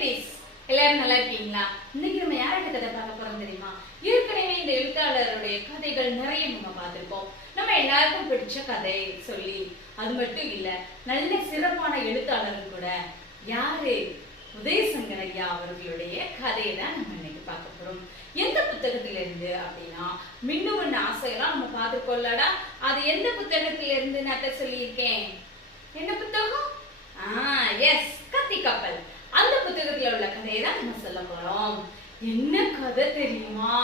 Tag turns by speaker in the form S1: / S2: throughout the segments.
S1: குட்டீஸ் எல்லாரும் நல்லா இருக்கீங்களா? இன்னைக்கு நம்ம யாரோட கதை பார்க்க போறோம் தெரியுமா? ஏற்கனவே இந்த எழுத்தாளருடைய கதைகள் நிறைய நம்ம பார்த்திருப்போம். நம்ம எல்லாருக்கும் பிடிச்ச கதை சொல்லி அது மட்டும் இல்ல நல்ல சிறப்பான எழுத்தாளரும் கூட யாரு? உதயசங்கர் ஐயா அவர்களுடைய கதையை தான் நம்ம இன்னைக்கு பார்க்க போறோம். எந்த புத்தகத்துல இருந்து அப்படின்னா மின்னுவன் ஆசையெல்லாம் நம்ம பார்த்துக்கொள்ளடா அது எந்த புத்தகத்துல இருந்து நான் சொல்லியிருக்கேன்? என்ன புத்தகம்? ஆஹ் எஸ் கத்தி கப்பல். அந்த புத்தகத்துல உள்ள கதையை தான் நம்ம சொல்ல போறோம். என்ன கதை தெரியுமா?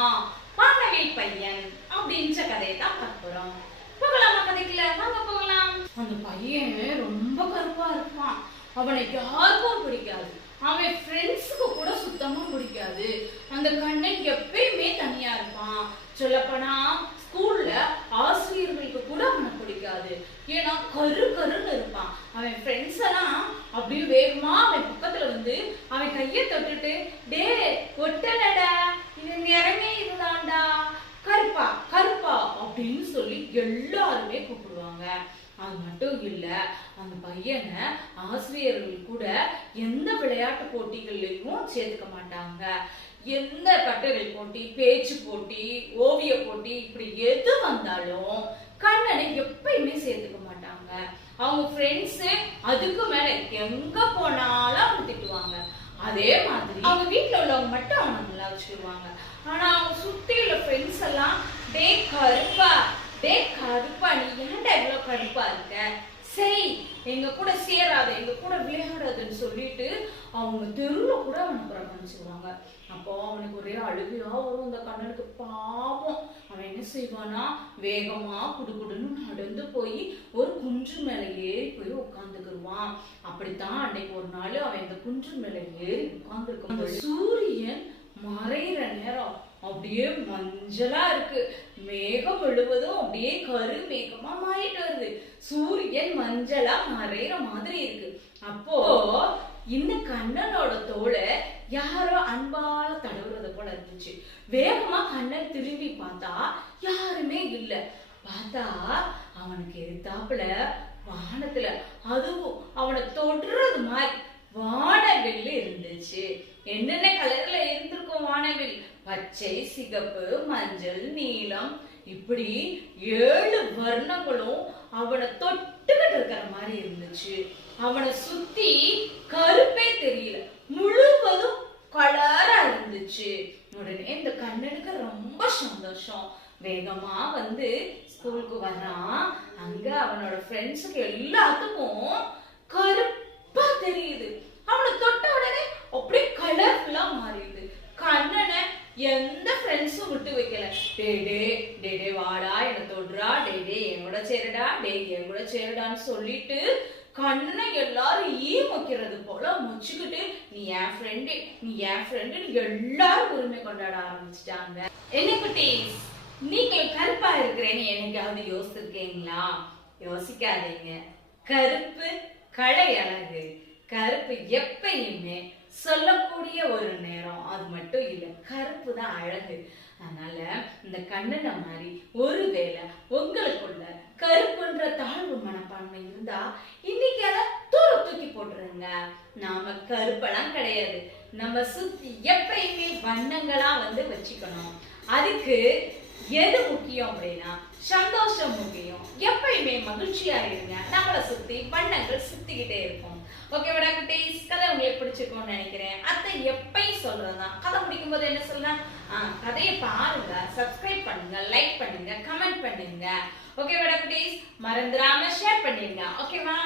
S1: வானவில் பையன் அப்படின்ற கதையை தான் பார்க்க போறோம். போகலாமா கதைக்குள்ள? வாங்க போகலாம். அந்த பையன் ரொம்ப கருப்பா இருப்பான். அவனை யாருக்கும் பிடிக்காது. அவன் ஃப்ரெண்ட்ஸுக்கு கூட சுத்தமா பிடிக்காது. அந்த கண்ணன் எப்பயுமே தனியா இருப்பான். சொல்லப்போனா ஸ்கூல்ல ஆசிரியர்களுக்கு கூட அவனை பிடிக்காது. ஏன்னா கரு கருன்னு இருப்பான். அவன் ஃப்ரெண்ட்ஸ் எல்லாம் அப்படியே வேகமா அவன் வந்து அவன் கையை தொட்டுட்டு டே ஒட்டலடா இது நிறமே இதுதான்டா கருப்பா கருப்பா அப்படின்னு சொல்லி எல்லாருமே கூப்பிடுவாங்க. அது மட்டும் இல்ல அந்த பையனை ஆசிரியர்கள் கூட எந்த விளையாட்டு போட்டிகள்லையும் சேர்த்துக்க மாட்டாங்க. எந்த கட்டுரை போட்டி பேச்சு போட்டி ஓவிய போட்டி இப்படி எது வந்தாலும் கண்ணனை எப்பயுமே சேர்த்துக்க மாட்டாங்க. அவங்க ஃப்ரெண்ட்ஸ் அதுக்கு மேல எங்க போனாலும் அவங்க திட்டுவாங்க. அதே மாதிரி அவங்க வீட்ல உள்ளவங்க மட்டும் அவங்க நல்லா வச்சுருவாங்க. ஆனா அவங்க சுத்தி உள்ள ஃப்ரெண்ட்ஸ் எல்லாம் டே கருப்பா டே கருப்பா நீ ஏன்டா இவ்வளவு கருப்பா இருக்க? சரி எங்க கூட சேராத எங்க கூட விளையாடாதுன்னு சொல்லிட்டு அவங்க தெருவில் கூட அவனை புறக்கணிச்சுக்குவாங்க அப்போ அவனுக்கு ஒரே அழுகையா வரும். இந்த கண்ணனுக்கு பாவம் செய்வானா? வேகமா குடுகுடுன்னு நடந்து போய் ஒரு குன்று மேல ஏறி போய் உட்காந்துக்கிடுவான் அப்படித்தான் அன்னைக்கு ஒரு நாள் அவன் இந்த குன்று மேல ஏறி உட்கார்ந்துருக்கும் அந்த சூரியன் மறையிற நேரம் அப்படியே மஞ்சளா இருக்கு. மேகம் முழுவதும் அப்படியே கரு மேகமா மாறிட்டு வருது. சூரியன் மஞ்சளா மறையிற மாதிரி இருக்கு. அப்போ இந்த கண்ணனோட தோலை யாரோ அன்பால தடவை இருந்துச்சு வேகமா கண்ணன் திரும்பி பார்த்தா யாருமே இல்ல. பார்த்தா அவனுக்கு எதிர்த்தாப்புல வானத்துல அதுவும் அவனை தொடுறது மாதிரி வானவில் இருந்துச்சு. என்னென்ன கலர்ல இருந்திருக்கும் வானவில்? பச்சை சிகப்பு மஞ்சள் நீலம். இப்படி ஏழு வர்ணங்களும் அவனை தொட்டுக்கிட்டு இருக்கிற மாதிரி இருந்துச்சு. அவனை சுத்தி கருப்பே தெரியல. முழுவதும் கலரா இருந்துச்சு. இந்த ரொம்ப சந்தோஷம். வேகமா வந்து ஸ்கூலுக்கு வர்றான் அங்க அவனோட ஃப்ரெண்ட்ஸுக்கு எல்லாத்துக்கும் கருப்பா தெரியுது. அவனை தொட்ட உடனே அப்படியே கலர்ஃபுல்லா மாறிடுது. கண்ணனை எந்த ஃப்ரெண்ட்ஸும் விட்டு வைக்கல. டே டே டே டே வாடா என்ன தொடுறா. டே டே என் கூட சேருடா. டே என் கூட சேருடான்னு சொல்லிட்டு கண்ணை எல்லாரும் ஈ மொக்கிறது போல முச்சுக்கிட்டு நீ என் ஃப்ரெண்டு நீ என் ஃப்ரெண்டு எல்லாரும் உரிமை கொண்டாட ஆரம்பிச்சிட்டாங்க. என்ன குட்டீஸ் நீங்கள் கருப்பா இருக்கிறேன்னு என்னைக்காவது யோசிச்சிருக்கீங்களா? யோசிக்காதீங்க. கருப்பு கலை அழகு கருப்பு எப்பயுமே சொல்லக்கூடிய ஒரு நேரம். அது மட்டும் இல்லை கருப்பு தான் அழகு. அதனால இந்த கண்ணனை மாதிரி ஒருவேளை உங்களுக்குள்ள கருப்புன்ற தாழ்வு மனப்பான்மை இருந்தா இன்னும் போட்டுருங்க. நாம கருப்பெல்லாம் கிடையாது. நம்ம சுத்தி எப்பயுமே வண்ணங்களா வந்து வச்சுக்கணும். அதுக்கு எது முக்கியம் அப்படின்னா சந்தோஷம் முக்கியம். எப்பயுமே மகிழ்ச்சியா இருங்க. நம்மளை சுத்தி வண்ணங்கள் சுத்திக்கிட்டே இருக்கும். ஓகே விடா குட்டீஸ் கதை உங்களுக்கு பிடிச்சிருக்கும்னு நினைக்கிறேன். அத்தை எப்பயும் சொல்றதுதான். கதை முடிக்கும் போது என்ன சொல்றேன் கதையை பாருங்க. சப்ஸ்கிரைப் பண்ணுங்க லைக் பண்ணுங்க கமெண்ட் பண்ணுங்க. ஓகே விடா குட்டீஸ் மறந்துடாம ஷேர் பண்ணிருங்க. ஓகேவா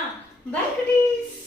S1: பை குட்டீஸ்!